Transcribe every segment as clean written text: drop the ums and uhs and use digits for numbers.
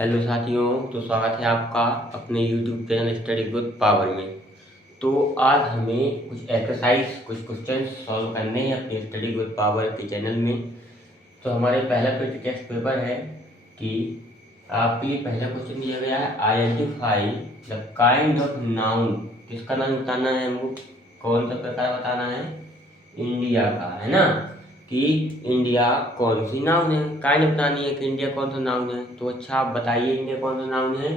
Hello साथियों, तो स्वागत है आपका अपने YouTube channel study with power में। तो आज हमें कुछ एक्सरसाइज कुछ क्वेश्चन सॉल्व करने हैं अपने स्टडी विद पावर के चैनल में। तो हमारे पहला टेक्स्ट पेपर है कि आपके लिए पहला क्वेश्चन दिया गया है, identify the kind of noun. किसका नाम बताना है हमको, कौन सा प्रकार बताना है, इंडिया का, है ना। कि इंडिया कौन सी नाउन है, काइंड बतानी है कि इंडिया कौन सा नाउन है। तो अच्छा आप बताइए, इंडिया कौन सा नाउन है,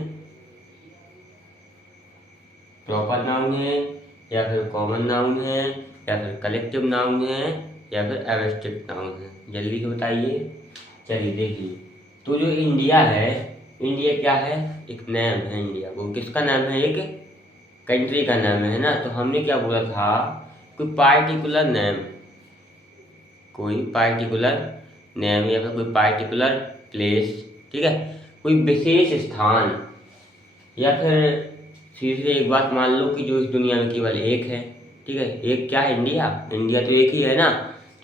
प्रॉपर नाउन है या फिर कॉमन नाउन है या फिर कलेक्टिव नाउन है या फिर एब्स्ट्रैक्ट नाउन है, जल्दी से बताइए। चलिए देखिए, तो जो इंडिया है, इंडिया क्या है, एक नाम है इंडिया। वो किसका नाम है, एक कंट्री का नाम है ना। तो हमने क्या बोला था, कोई पार्टिकुलर नेम, कोई पार्टिकुलर नेम या फिर कोई पार्टिकुलर प्लेस, ठीक है, कोई विशेष स्थान, या फिर सीधे एक बात मान लो कि जो इस दुनिया में केवल एक है, ठीक है। एक क्या है, इंडिया। इंडिया तो एक ही है ना।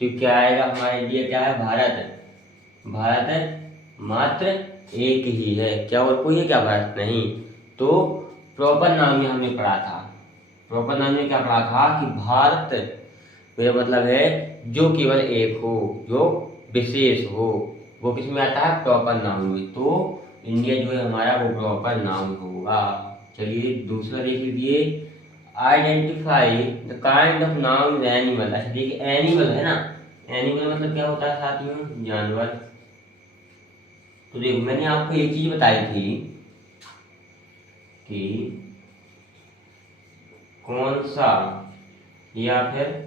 तो क्या आएगा हमारा, इंडिया क्या है, भारत। भारत मात्र एक ही है, क्या और कोई है क्या, भारत नहीं। तो प्रॉपर नाम में हमने पढ़ा था, प्रॉपर नाम में क्या पढ़ा था कि भारत मेरा मतलब है जो केवल एक हो, जो विशेष हो, वो किस में आता है, प्रॉपर नाउन में। तो इंडिया जो है हमारा वो प्रॉपर नाउन होगा। चलिए दूसरा देख लीजिए, identify the kind of noun animal. अच्छा देखिए, एनिमल है ना, एनिमल मतलब क्या होता है साथियों, जानवर। तो देखो मैंने आपको एक चीज बताई थी कि कौन सा या फिर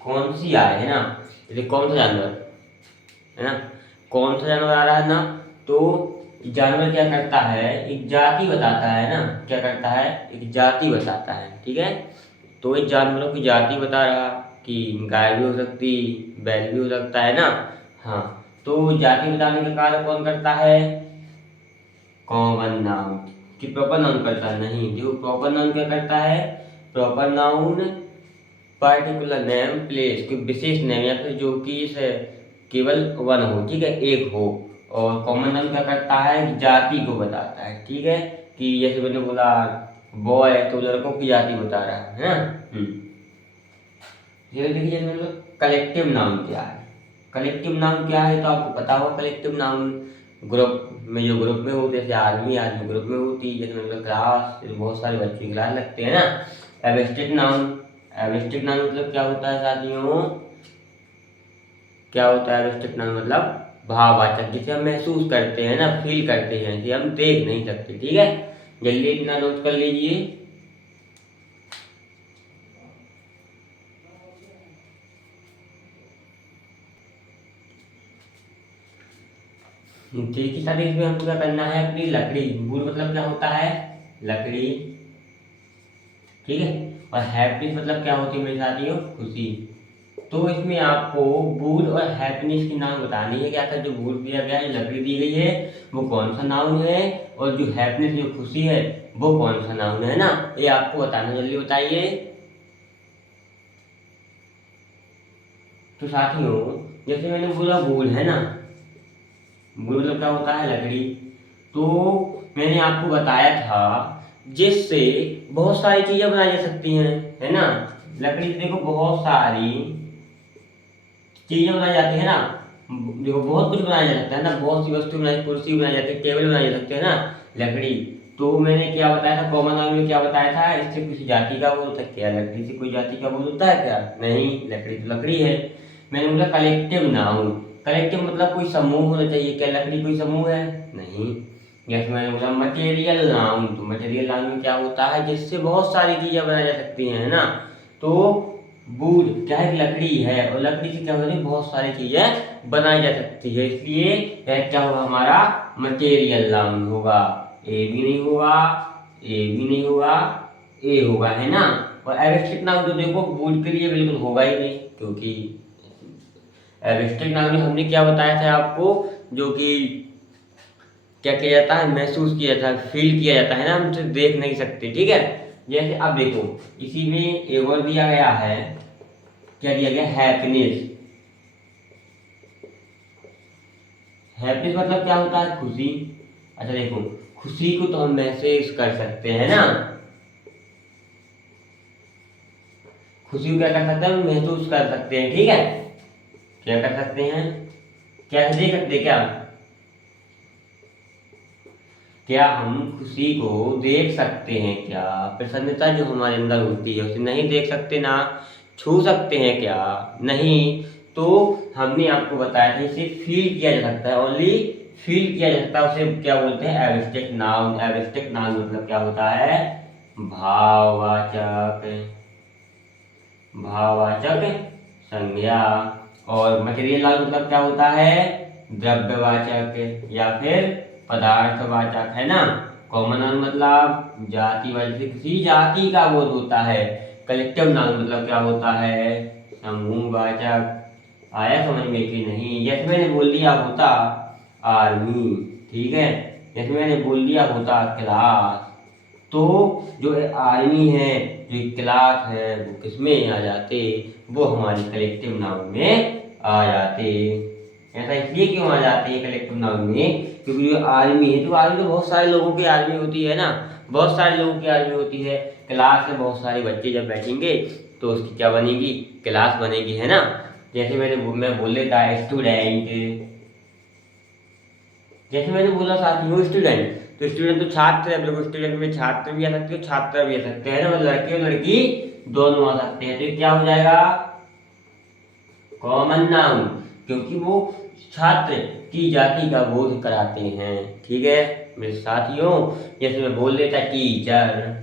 कौन सी आए, है ना। जैसे कौन सा जानवर, है ना, कौन सा जानवर आ रहा है ना। तो जानवर क्या करता है, एक जाति बताता है ना, क्या करता है, एक जाति बताता है, ठीक है। तो इस जानवरों की जाति बता रहा कि गाय भी हो सकती, बैल भी हो सकता है ना। हाँ, तो जाति बताने का कार्य कौन करता है, कॉमन नाउन। कि प्रॉपर नाउन करता है, नहीं। जो प्रॉपर नाउन क्या करता है, proper noun particular name place, कोई विशेष नेम या फिर जो कि इस केवल वन हो, ठीक है, एक हो। और कॉमन नाउन क्या करता है, जाति को बताता है, ठीक है। कि जैसे मैंने बोला बॉय, तो लड़कों की जाति बता रहा है ना। ये देखिए, जैसे मैंने बोला कलेक्टिव नाउन क्या है। कलेक्टिव नाउन क्या है तो आपको पता होगा। कलेक्टिव नाउन ग्रुप में, जो ग्रुप में होते हैं, जैसे आर्मी, आर्मी ग्रुप में होती है। जैसे मैंने क्लास, बहुत सारे बच्चे की क्लास लगते हैं ना। एब्स्ट्रैक्ट नाउन, एब्स्ट्रैक्ट नाउन मतलब क्या होता है साथियों, क्या होता है एब्स्ट्रैक्ट नाउन मतलब भाववाचक, जिसे हम महसूस करते हैं ना, फील करते हैं, जिसे हम देख नहीं सकते, ठीक है। जल्दी इतना नोट कर लीजिए। ठीक है साथी, इसमें हमको क्या करना है, अपनी लकड़ी, वुड मतलब क्या होता है, लकड़ी, ठीक है। और हैप्पीनेस मतलब क्या होती है मेरे साथियों, खुशी। तो इसमें आपको वुड और हैप्पीनेस की नाम बतानी है कि आखिर जो वुड दिया गया है, लकड़ी दी गई है, वो कौन सा नाउन है, और जो हैप्पीनेस, जो खुशी है, वो कौन सा नाउन है ना। ये आपको बताना, जल्दी बताइए। तो साथियों, जैसे मैंने बोला वुड है ना, वुड मतलब क्या होता है, लकड़ी। तो मैंने आपको बताया था जिससे बहुत सारी चीजें बनाई जा सकती हैं, है ना। लकड़ी से देखो बहुत सारी चीजें बनाई जाती है ना। देखो बहुत कुछ बनाया जा सकता है ना, बहुत सी वस्तु बनाई, कुर्सी बनाई जाती है, टेबल बनाए जा सकते हैं ना, लकड़ी। तो मैंने क्या बताया था, कॉमन नाउन में क्या बताया था, इससे किसी जाति का बोल सकते हैं, लकड़ी से कोई जाति का बोल होता है क्या, नहीं, लकड़ी तो लकड़ी है। मैंने बोला कलेक्टिव नाउन, कलेक्टिव मतलब कोई समूह होना चाहिए, क्या लकड़ी कोई समूह है, नहीं। जैसे मैंने बोला मटेरियल नाउन, तो मटेरियल नाउन में क्या होता है, जिससे बहुत सारी चीजें बनाई जा सकती हैं, है ना। तो वुड क्या है, लकड़ी है, और लकड़ी से क्या होती है, बहुत सारी चीजें बनाई जा सकती है, इसलिए यह क्या होगा, हमारा मटेरियल नाउन होगा। ए भी नहीं होगा, ए भी नहीं होगा, ए होगा, है ना। और एब्स्ट्रैक्ट नाउन तो देखो वुड के लिए बिल्कुल होगा ही नहीं, क्योंकि एब्स्ट्रैक्ट नाउन में हमने क्या बताया था आपको, जो कि क्या किया जाता है, महसूस किया जाता है, फील किया जाता है ना, हम उसे देख नहीं सकते, ठीक है। जैसे अब देखो, इसी में एक और दिया गया है, क्या दिया गया, हैप्पीनेस। हैप्पीनेस मतलब क्या होता है, खुशी। अच्छा देखो, खुशी को तो हम महसूस कर सकते हैं ना, खुशी को क्या कर सकते हैं, हम महसूस कर सकते हैं, ठीक है। क्या कर सकते हैं, क्या देख सकते हैं क्या, क्या हम खुशी को देख सकते हैं क्या, प्रसन्नता जो हमारे अंदर होती है उसे नहीं देख सकते ना, छू सकते हैं क्या, नहीं। तो हमने आपको बताया था इसे फील किया जा सकता है, ओनली फील किया जा सकता है, उसे क्या बोलते हैं, एब्स्ट्रैक्ट नाउन। एब्स्ट्रैक्ट नाउन मतलब क्या होता है, भाववाचक, भाववाचक संज्ञा। और मटेरियल नाउन मतलब क्या होता है, द्रव्यवाचक या फिर पदार्थवाचक, है ना। कॉमन नाउन मतलब जातिवाचक, किसी जाति का बोध होता है। कलेक्टिव नाउन मतलब क्या होता है, समूहवाचक। आया समझ में कि नहीं, जैसे मैंने बोल दिया होता आर्मी, ठीक है, जैसे मैंने बोल दिया होता क्लास, तो जो आर्मी है, जो क्लास है, वो किस में आ जाते, वो हमारे कलेक्टिव नाउन में आ जाते। ऐसा इसलिए क्यों आ जाते हैं कलेक्टिव नाउन में, क्योंकि जो आर्मी है, तो आर्मी तो बहुत सारे लोगों की आर्मी होती है ना, बहुत सारे लोगों की आर्मी होती है। क्लास में बहुत सारे बच्चे जब बैठेंगे तो उसकी क्या बनेगी, क्लास बनेगी, है ना। जैसे मैं बोल देता है स्टूडेंट, जैसे मैंने बोला साथियों स्टूडेंट, तो स्टूडेंट तो छात्र है, बिल्कुल स्टूडेंट में छात्र भी आ सकते हो, छात्रा भी आ सकते हैं ना, मतलब लड़के और लड़की दोनों आ सकते हैं। तो ये क्या हो जाएगा, कॉमन नाउन, क्योंकि वो छात्र की जाति का बोध कराते हैं, ठीक है मेरे साथियों। जैसे मैं बोल देता टीचर,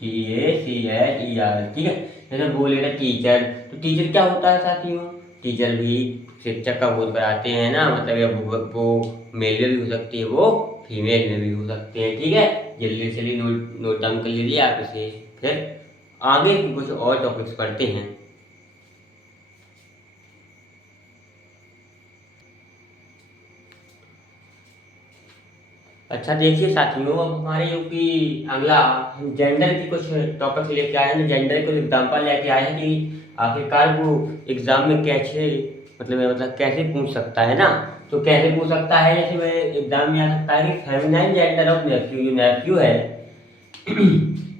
TACHER, ठीक है, जैसे बोल देता टीचर, तो टीचर क्या होता है साथियों, टीचर भी शिक्षक का बोध कराते हैं ना, मतलब वो मेल में भी हो सकती है, वो फीमेल में भी हो सकते हैं, ठीक है। जल्दी से जल्दी नोट डाउन कर लीजिए आप इसे, फिर आगे कुछ और टॉपिक्स पढ़ते हैं। अच्छा देखिए साथियों, अब हमारे जो कि अगला हम जेंडर की कुछ टॉपिक्स लेके आए हैं, जेंडर कुछ एग्जाम्पल लेके आए हैं कि आखिरकार वो एग्जाम में कैसे मतलब कैसे पूछ सकता है ना। तो कैसे पूछ सकता है, जैसे मैं एग्जाम में आ सकता है कि फेमिनाइन जेंडर ऑफ नेफ्यू, जो नेफ्यू है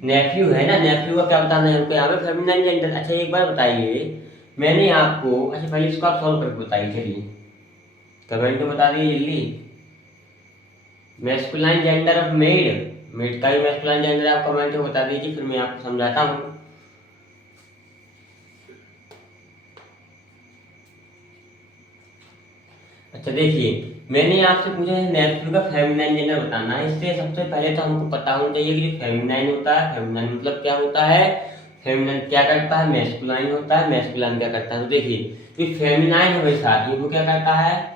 नेफ्यू है ना, नेफ्यू का क्या बताना है हमको यहाँ पे, फेमिनाइन जेंडर। अच्छा एक बार बताइए, मैंने आपको, अच्छा पहले इसको आप सॉल्व करके बताइए, चलिए कमेंट में बता दिए जल्दी। Masculine gender of made, made का ही मैस्कुलाइन जेंडर आप कमेंट में बता दीजिए, फिर मैं आपको समझाता हूँ। अच्छा देखिए, मैंने आपसे पूछा है नेफ्यू का फेमिनाइन जेंडर बताना है, इससे सबसे पहले तो हमको पता होना चाहिए कि जो फेमिनाइन होता है, फेमिनाइन मतलब क्या होता है, फेमिनाइन क्या करता है, मैस्कुलाइन होता है, मैस्कुलाइन क्या करता है। तो देखिए, जो फेमिनाइन हमेशा ही वो क्या करता है,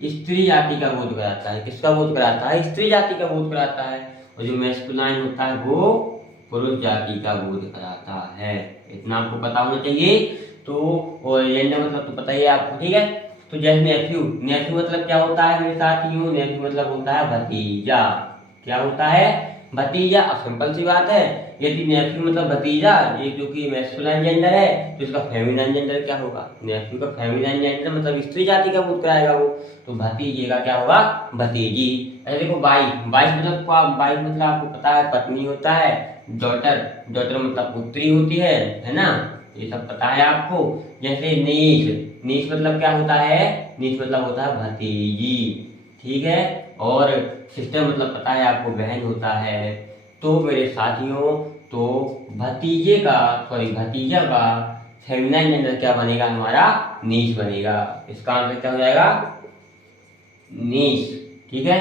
स्त्री जाति का बोध कराता है, किसका बोध कराता है, स्त्री जाति का बोध कराता है। और जो मैस्कुलाइन होता है वो पुरुष जाति का बोध कराता है, इतना आपको पता होना चाहिए। तो और जेंडर मतलब तो पता ही है आपको, ठीक है। तो जैसे नेफ्यू, नेफ्यू मतलब क्या होता है मेरे साथियों, नेफ्यू मतलब होता है भतीजा, क्या होता है, भतीजा। अब सिंपल सी बात है, यदि नेफ्यू मतलब भतीजा, ये जो कि मैस्कुलाइन जेंडर है, तो इसका फेमिनाइन जेंडर क्या होगा, नेफ्यू का फेमिनाइन जेंडर मतलब स्त्री जाति का बोध कराएगा वो, तो भतीजे का क्या होगा, भतीजी। अच्छा देखो वाइफ, वाइफ मतलब क्या, वाइफ मतलब आपको पता है पत्नी होता है, डॉटर, डॉटर मतलब पुत्री होती है ना, ये सब पता है आपको। जैसे नीच, नीच मतलब क्या होता है, नीच मतलब होता है भतीजी, ठीक है। और सिस्टर मतलब पता है आपको बहन होता है। तो मेरे साथियों, तो भतीजे का, सॉरी भतीजा का फेमिनाइन जेंडर क्या बनेगा हमारा, नीच बनेगा। इसका आंसर क्या हो जाएगा, नीच, ठीक है।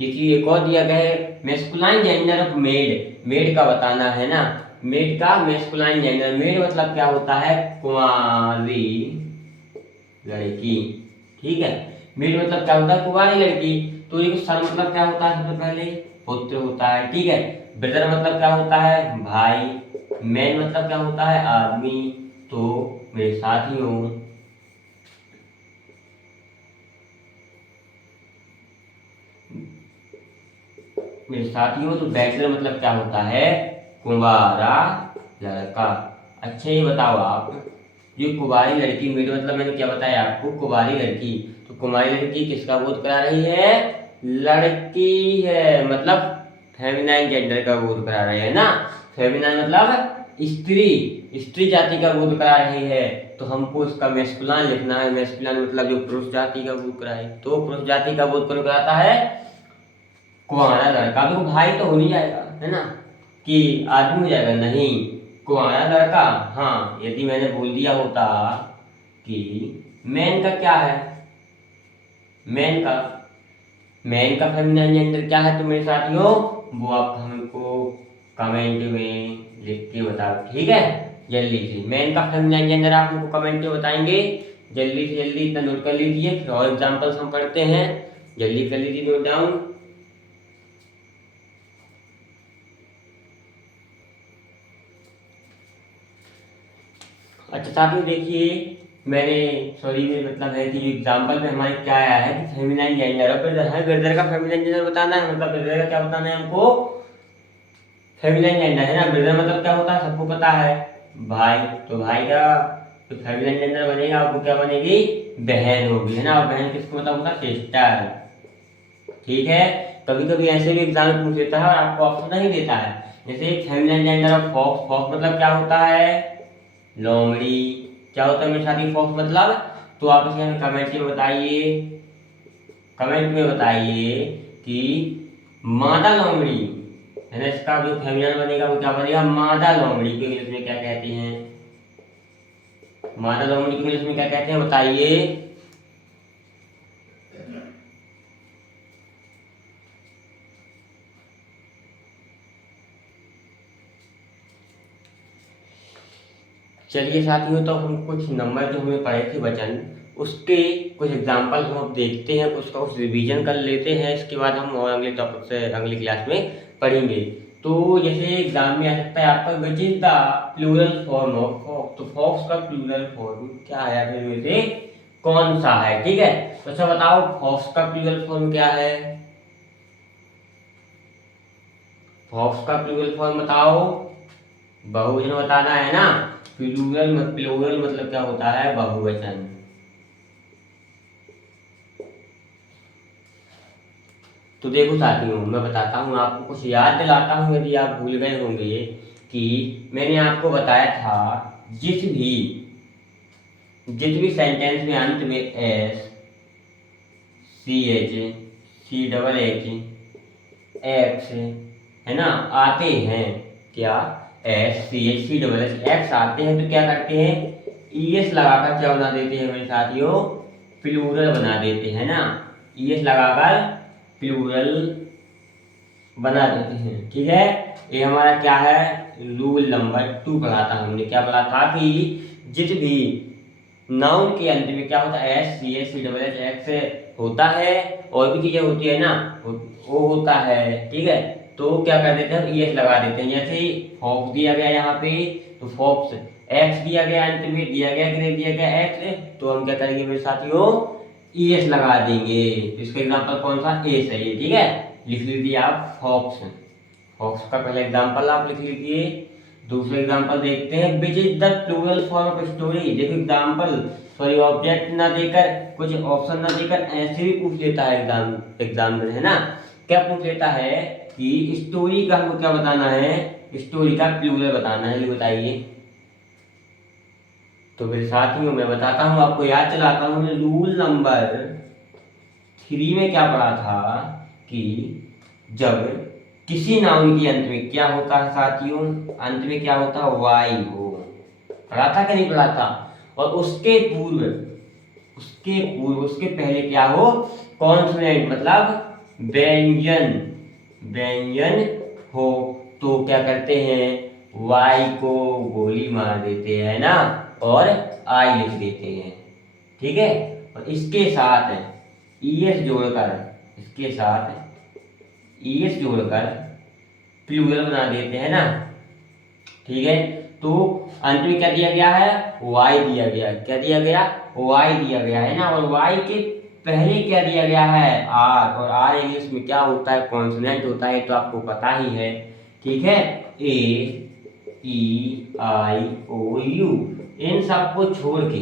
देखिए एक और दिया गया है masculine gender of made, made का बताना है ना, मेड का मेस्कुलाइन जेंडर, मेड मतलब क्या होता है, कुंवारी लड़की, ठीक है। मेड मतलब क्या होता है, कुंवारी लड़की। तो ये सन मतलब क्या होता है, सबसे पहले पुत्र होता है, ठीक है। ब्रदर मतलब क्या होता है, भाई। मैन मतलब क्या होता है, आदमी। तो मेरे साथियों, मेरे साथियों, तो बैचलर मतलब क्या होता है, कुंवारा लड़का। अच्छा ये बताओ आप, ये कुंवारी लड़की, मेरे मतलब मैंने क्या बताया आपको, कुंवारी लड़की, तो कुमारी लड़की किसका बोध करा रही है? लड़की है, मतलब फेमिनाइन जेंडर का बोध करा रही है ना। फेमिनाइन मतलब स्त्री जाति का बोध करा रही है, तो हमको इसका मेस्कुलाइन लिखना है। मेस्कुलाइन मतलब जो पुरुष जाति का बोध कराए, तो पुरुष जाति का बोध कौन कराता है? कुंवारा लड़का। तो भाई तो हो नहीं जाएगा, है ना, कि आदमी हो जाएगा, नहीं, कुंवारा लड़का। हाँ, यदि मैंने बोल दिया होता कि मैन का क्या है, मैन का फेमिनाइन जेंडर क्या है, तो मेरे साथियों वो आप हमको कमेंट में लिख के बताओ, ठीक है। जल्दी से मैन का फेमिनाइन जेंडर आप हमको कमेंट में बताएंगे। जल्दी से जल्दी इतना नोट कर लीजिए, फिर और एग्जांपल्स हम पढ़ते हैं। जल्दी कर लीजिए नोट डाउन। अच्छा साथियों देखिए, मेरे मतलब है कि एग्जांपल में हमारे क्या आया है कि फेमिनाइन जेंडर और ब्रदर है। ब्रदर का फेमिनाइन जेंडर बताना है, मतलब ब्रदर का क्या बताना है हमको? फेमिनाइन जेंडर, है ना। ब्रदर मतलब क्या होता है, सबको पता है, भाई। तो भाई का तो फेमिनाइन जेंडर बनेगा, आपको क्या बनेगी? बहन होगी, है ना। और बहन किसको मतलब होता है? सिस्टर, ठीक है। कभी कभी ऐसे भी एग्जाम में पूछ लेता है और आपको ऑप्शन नहीं देता है, जैसे feminine gender of fox. Fox मतलब क्या होता है? लोमड़ी। क्या होता है मेरे साथी फॉक्स मतलब? तो आप इसे हमें कमेंट में बताइए, कमेंट में बताइए कि मादा लोमड़ी, है ना। इसका जो फेमिनिन बनेगा वो क्या बनेगा? मादा लोमड़ी। को इंग्लिश में क्या कहते हैं? मादा लोमड़ी को इंग्लिश में क्या कहते हैं बताइए। चलिए साथियों, तो हम कुछ नंबर जो हमें पढ़े थे वचन, उसके कुछ एग्जाम्पल हम अब देखते हैं, उसका कुछ रिवीजन कर लेते हैं। इसके बाद हम और अगले टॉपिक से अगली क्लास में पढ़ेंगे। तो जैसे एग्जाम में आ सकता है आपका which is the plural form of fox. तो फॉक्स का प्लूरल फॉर्म क्या है, फिर में से कौन सा है, ठीक है। तो अच्छा बताओ, फॉक्स का प्लूरल फॉर्म क्या है? फॉक्स का प्लूरल फॉर्म बताओ। बहुवचन बताना है ना। प्लूरल मतलब क्या होता है? बहुवचन। तो देखो साथियों, मैं बताता हूँ आपको, कुछ याद दिलाता हूँ यदि आप भूल गए होंगे, कि मैंने आपको बताया था जिस भी सेंटेंस में अंत में S, C H, C double H, X, है ना, आते हैं, क्या? S C H C double H X आते हैं, तो क्या करते हैं? ई एस लगाकर क्या बना देते हैं मेरे साथियों? प्लूरल बना देते हैं ना। ई एस लगाकर प्लूरल बना देते हैं, ठीक है। ये हमारा क्या है? रूल नंबर 2 पढ़ा था हमने। क्या पढ़ा था कि जिस भी नाउन के अंत में क्या होता है? S C H C double H X होता है, और भी चीजें होती है ना, वो होता है, ठीक है। तो क्या कर देते हैं? ई एस लगा देते हैं। जैसे फॉक्स दिया गया यहाँ पे, तो फॉक्स एक्स दिया गया, अंत में दिया गया कि नहीं दिया गया एक्स, तो हम क्या करेंगे मेरे साथियों? ई एस लगा देंगे। तो इसका एग्जाम्पल कौन सा? ए सही है, ठीक है। लिख लीजिए आप फॉक्स। फॉक्स का पहला एग्जाम्पल आप लिख लीजिए। दूसरा एग्जाम्पल देखते हैं, which is the plural form of story. देखो एग्जाम्पल, सॉरी, ऑब्जेक्ट ना देकर, कुछ ऑप्शन ना देकर ऐसे भी पूछ लेता है एग्जाम में, है ना। क्या पूछ लेता है कि स्टोरी का हमको क्या बताना है? स्टोरी का प्लूरल बताना है, ये बताइए। तो मेरे साथियों मैं बताता हूँ आपको, याद चलाता हूँ, रूल नंबर 3 में क्या पढ़ा था कि जब किसी नाउन के अंत में क्या होता है साथियों? अंत में क्या होता है? वाई हो। पढ़ा था कि नहीं पढ़ा था? और उसके पूर्व, उसके पहले क्या हो? कॉन्सोनेंट मतलब व्यंजन, हो, तो क्या करते हैं? वाई को गोली मार देते हैं ना, और आई लिख देते हैं, ठीक है। और इसके साथ ईएस जोड़कर, इसके साथ ईएस जोड़कर प्लूरल बना देते हैं ना, ठीक है। तो अंत में क्या दिया गया है? वाई दिया गया। क्या दिया गया? वाई दिया गया, है ना। और वाई के पहले क्या दिया गया है? आर। और आर इंग्लिश में क्या होता है? कॉन्सोनेंट होता है, तो आपको पता ही है, ठीक है। ए ई आई ओ यू, इन सबको छोड़ के,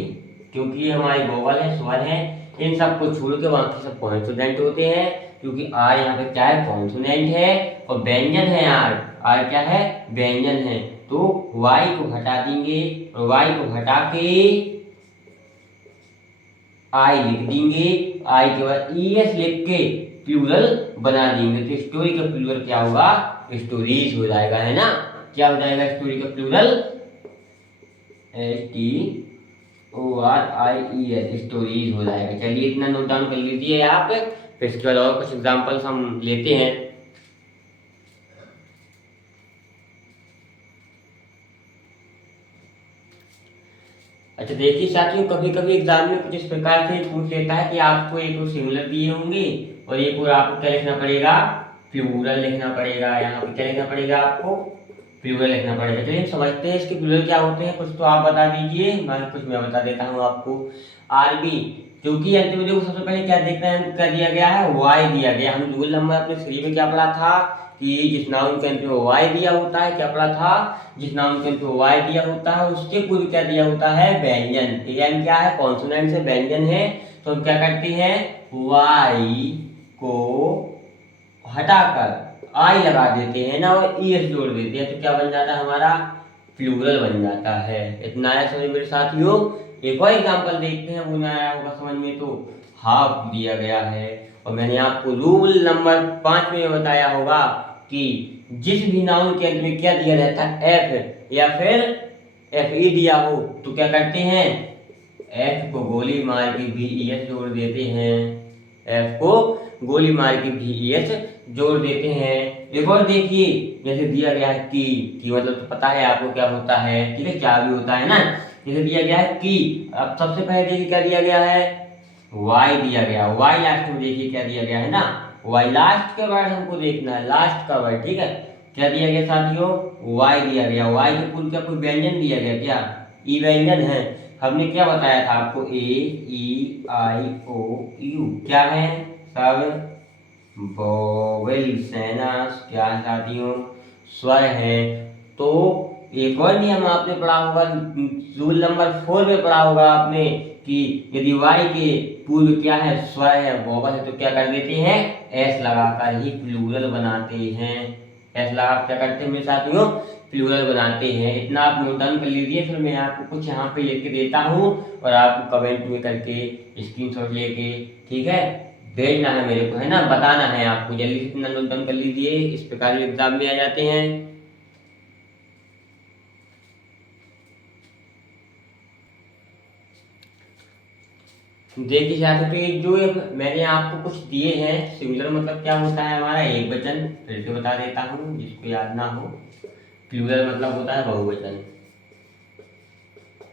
क्योंकि ये हमारी वोवल है, स्वर है, इन सब को छोड़ के बाकी सब कॉन्सोनेंट होते हैं, क्योंकि आर यहाँ पे क्या है, कॉन्सोनेंट है और व्यंजन है। आर क्या है, व्यंजन है। तो वाई को हटा देंगे और वाई को हटा के आई लिख देंगे, आई के बाद ईएस लिख के प्लूरल बना देंगे। तो स्टोरी का प्लूरल क्या होगा, स्टोरीज हो जाएगा, है ना। क्या हो जाएगा स्टोरी का प्लूरल, STORIES, स्टोरीज हो जाएगा। चलिए इतना नोट डाउन कर लीजिए आप, फिर इसके बाद और कुछ एग्जांपल्स हम लेते हैं। अच्छा देखिए साथियों, कभी कभी एग्जाम में कुछ इस प्रकार से पूछ लेता है कि आपको एक और सिमिलर दिए होंगे और एक और आपको क्या लिखना पड़ेगा, प्लूरल लिखना पड़ेगा। यहाँ पे क्या लिखना पड़ेगा, आपको प्लूरल लिखना पड़ेगा। चलिए समझते हैं इसके प्लूरल क्या होते हैं। कुछ तो आप बता दीजिए, कुछ मैं बता देता हूँ आपको। आरबी, क्योंकि देखो सबसे पहले क्या देखना है, क्या दिया गया है, वाई दिया गया। हम रूल नंबर अपने थ्री में क्या पढ़ा था कि जिस नाउन के अंत में वाई दिया होता है, क्या पढ़ा था, जिस नाउन के अंत में वाई दिया होता है उसके पूर्व क्या दिया होता है, व्यंजन। एन क्या है, कॉन्सोनेंट से व्यंजन है। तो हम क्या करते हैं, वाई को हटाकर आई लगा देते हैं ना और ईएस जोड़ देते हैं, तो क्या बन जाता है हमारा, प्लूरल बन जाता है। इतना आया समझ मेरे साथियों। एक और एग्जांपल देखते हैं, वो ना आया होगा समझ में। तो हाफ दिया गया है और मैंने आपको रूल नंबर 5 में बताया होगा कि जिस भी नाउन के अंत में क्या दिया रहता है, एफ या फिर FE दिया हो, तो क्या करते हैं, एफ को गोली मार के VES जोड़ देते हैं, एफ को गोली मार के VES जोड़ देते हैं। एक और देखिए, जैसे दिया गया है की मतलब तो पता है आपको क्या होता है, ठीक है, क्या भी होता है ना। जैसे दिया गया है की, अब सबसे पहले देखिए क्या दिया गया है, वाई दिया गया, वाई लास्ट में देखिए क्या दिया गया है ना, वाई लास्ट का वर्ड हमको देखना है, लास्ट का वर्ड, ठीक है। क्या दिया गया साथियों, वाई दिया गया, वाई के पूर्व क्या कोई व्यंजन दिया गया, क्या ई व्यंजन है। हमने क्या बताया था आपको, AEIOU क्या है, सब वोवेल्स है ना, क्या है साथियों, स्वर है। तो एक और नियम आपने पढ़ा होगा, रूल नंबर 4 में पढ़ा होगा आपने कि यदि वाई के पूर्व क्या है, स्वर है, वोवल है, तो क्या कर देते हैं, एस लगाकर ही प्लूरल बनाते हैं। एस लगा क्या करते हैं मेरे साथियों, प्लूरल बनाते हैं। इतना आप नोट डाउन कर लीजिए, फिर मैं आपको कुछ यहाँ पे लिख के देता हूँ और आपको कमेंट में करके स्क्रीनशॉट लेके, ठीक है, भेजना है मेरे को, है ना, बताना है आपको। जल्दी से इतना नोट डाउन कर लीजिए, इस प्रकार एग्जाम में आ जाते हैं। देखिए साथियों, तो जो मैंने आपको कुछ दिए हैं, सिंगुलर मतलब क्या होता है हमारा, एक वचन, फिर से बता देता हूँ जिसको याद ना हो। प्लूरल मतलब होता है बहुवचन,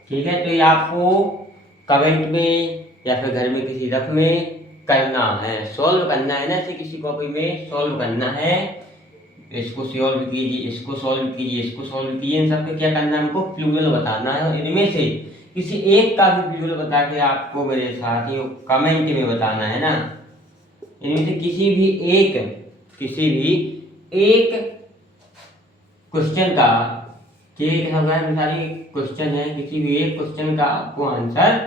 ठीक है। तो ये आपको कमेंट में या फिर घर में किसी रफ में करना है, सॉल्व करना है ना, इसे किसी कॉपी में सॉल्व करना है। इसको सॉल्व कीजिए, इसको सॉल्व कीजिए, इसको सॉल्व कीजिए, इन सबको क्या करना है, हमको प्लूरल बताना है। और इनमें से किसी एक का भी प्लूरल बता के आपको मेरे साथियों कमेंट में बताना है ना। इनमें से किसी भी एक क्वेश्चन का, ठीक है, सारी क्वेश्चन है, किसी भी एक क्वेश्चन का आपको आंसर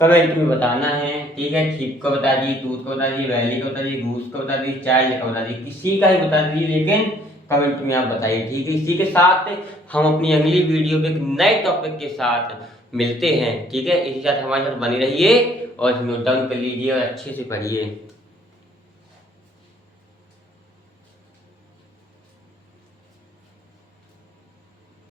कमेंट में बताना है, ठीक है। शीप का बता दीजिए, दूध का बता दीजिए, वैली का बता दीजिए, घूस का बता दीजिए, चाइल्ड का बता दीजिए, किसी का ही बता दीजिए, लेकिन कमेंट में आप बताइए, ठीक है। इसी के साथ हम अपनी अगली वीडियो में एक नए टॉपिक के साथ मिलते हैं, ठीक है। इसी साथ हमारे साथ बने रहिए और नोट डाउन कर लीजिए और अच्छे से पढ़िए।